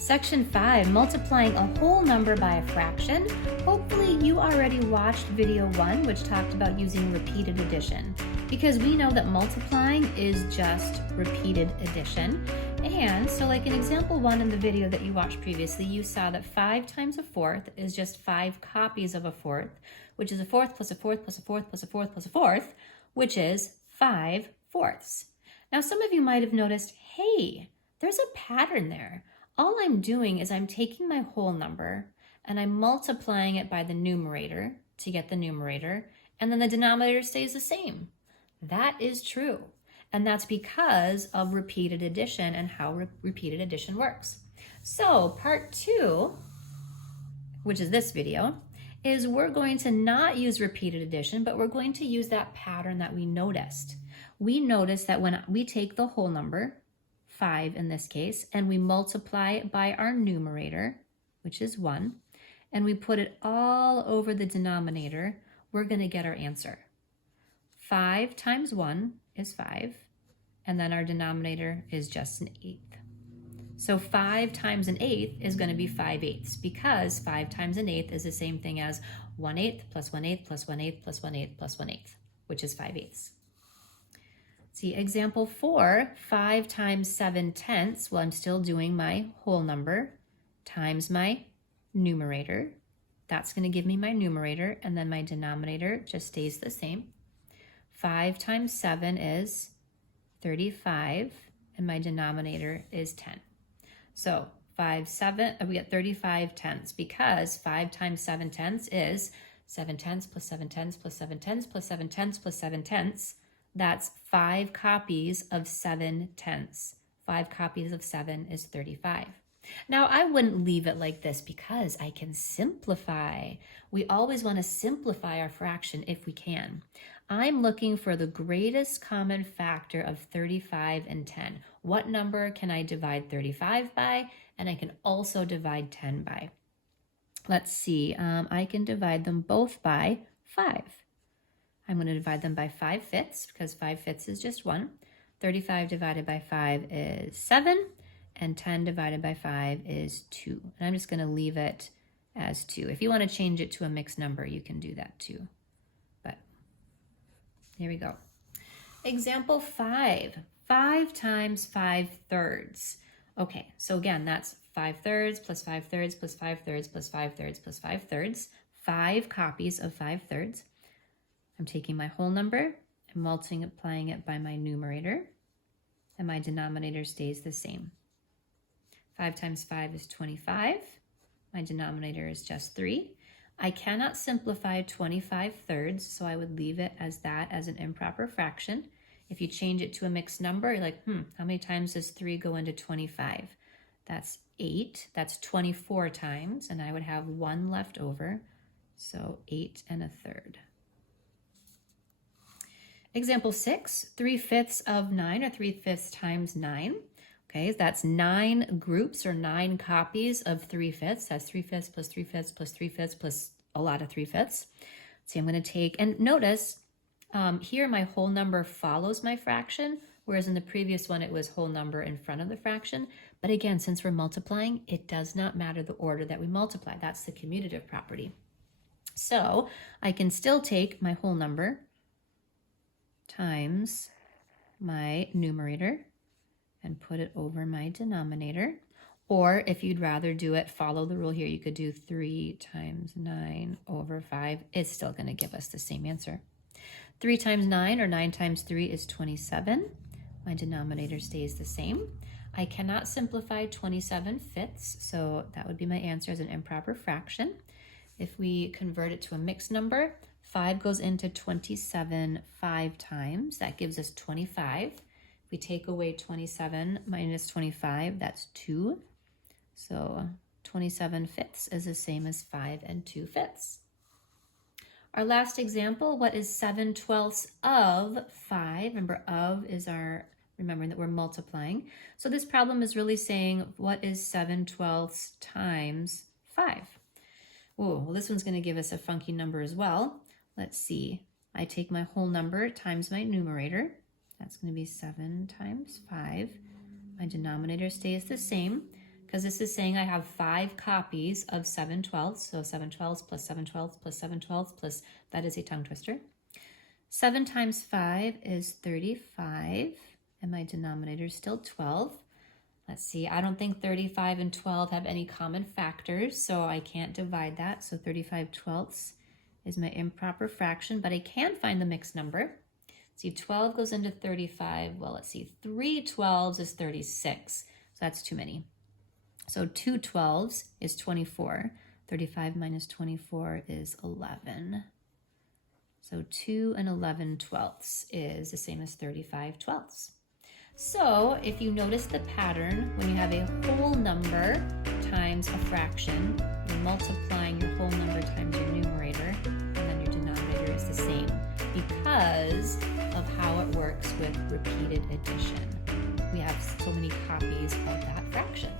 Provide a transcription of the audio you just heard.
Section 5, multiplying a whole number by a fraction. Hopefully you already watched video 1, which talked about using repeated addition, because we know that multiplying is just repeated addition. And so like in example 1 in the video that you watched previously, you saw that 5 times a fourth is just 5 copies of a fourth, which is a fourth plus a fourth plus a fourth plus a fourth plus a fourth, which is 5 fourths. Now some of you might have noticed, hey, there's a pattern there. All I'm doing is I'm taking my whole number and I'm multiplying it by the numerator to get the numerator, and then the denominator stays the same. That is true. And that's because of repeated addition and how repeated addition works. So part 2, which is this video, is we're going to not use repeated addition, but we're going to use that pattern that we noticed. We noticed that when we take the whole number, 5 in this case, and we multiply it by our numerator, which is 1, and we put it all over the denominator, we're going to get our answer. 5 times 1 is 5, and then our denominator is just an eighth. So 5 times an eighth is going to be 5/8, because 5 times an eighth is the same thing as 1/8 plus 1/8 plus 1/8 plus 1/8 plus 1/8, which is 5/8. See, example 4, 5 times 7/10, well, I'm still doing my whole number, times my numerator. That's going to give me my numerator, and then my denominator just stays the same. 5 times 7 is 35, and my denominator is 10. So 7, we get 35 tenths, because 5 times 7/10 is 7/10 plus 7/10 plus 7/10 plus 7/10 plus 7/10. That's 5 copies of 7/10. 5 copies of 7 is 35. Now, I wouldn't leave it like this because I can simplify. We always want to simplify our fraction if we can. I'm looking for the greatest common factor of 35 and 10. What number can I divide 35 by? And I can also divide 10 by. Let's see, I can divide them both by 5. I'm going to divide them by 5/5 because 5/5 is just 1. 35 divided by 5 is 7, and 10 divided by 5 is 2. And I'm just going to leave it as 2. If you want to change it to a mixed number, you can do that too. But here we go. Example 5, 5 times 5/3. Okay, so again, that's 5/3 plus 5/3 plus 5/3 plus 5/3 plus 5/3. 5 copies of 5/3. I'm taking my whole number and multiplying it by my numerator, and my denominator stays the same. 5 times 5 is 25. My denominator is just 3. I cannot simplify 25/3, so I would leave it as that, as an improper fraction. If you change it to a mixed number, you're like, how many times does 3 go into 25? That's 8. That's 24 times, and I would have 1 left over, so 8 1/3. Example 6, 3/5 of 9, or 3/5 times 9. Okay, that's 9 groups or 9 copies of 3/5. That's 3/5 plus 3/5 plus 3/5 plus a lot of 3/5. See, I'm going to take, and notice here my whole number follows my fraction, whereas in the previous one it was whole number in front of the fraction. But again, since we're multiplying, it does not matter the order that we multiply. That's the commutative property. So I can still take my whole number times my numerator and put it over my denominator. Or if you'd rather do it, follow the rule here, you could do 3 times 9 over 5. It's still going to give us the same answer. 3 times 9, or 9 times 3, is 27. My denominator stays the same. I cannot simplify 27/5, so that would be my answer as an improper fraction. If we convert it to a mixed number, 5 goes into 27 5 times. That gives us 25. If we take away 27 minus 25, that's 2. So 27/5 is the same as 5 2/5. Our last example, what is 7/12 of 5? Remember, of is remembering that we're multiplying. So this problem is really saying, what is 7/12 times 5? Whoa, well, this one's going to give us a funky number as well. Let's see. I take my whole number times my numerator. That's going to be 7 times 5. My denominator stays the same. because this is saying I have 5 copies of 7/12. So 7/12 plus 7/12 plus 7/12 plus, that is a tongue twister. 7 times 5 is 35, and my denominator is still 12. Let's see, I don't think 35 and 12 have any common factors, so I can't divide that. So 35/12 is my improper fraction, but I can find the mixed number. See, 12 goes into 35. Well, let's see, 3 12s is 36, so that's too many. So 2 12s is 24. 35 minus 24 is 11. So 2 and 11 twelfths is the same as 35 twelfths. So if you notice the pattern, when you have a whole number times a fraction, you're multiplying your whole number times your numerator, and then your denominator is the same because of how it works with repeated addition. We have so many copies of that fraction.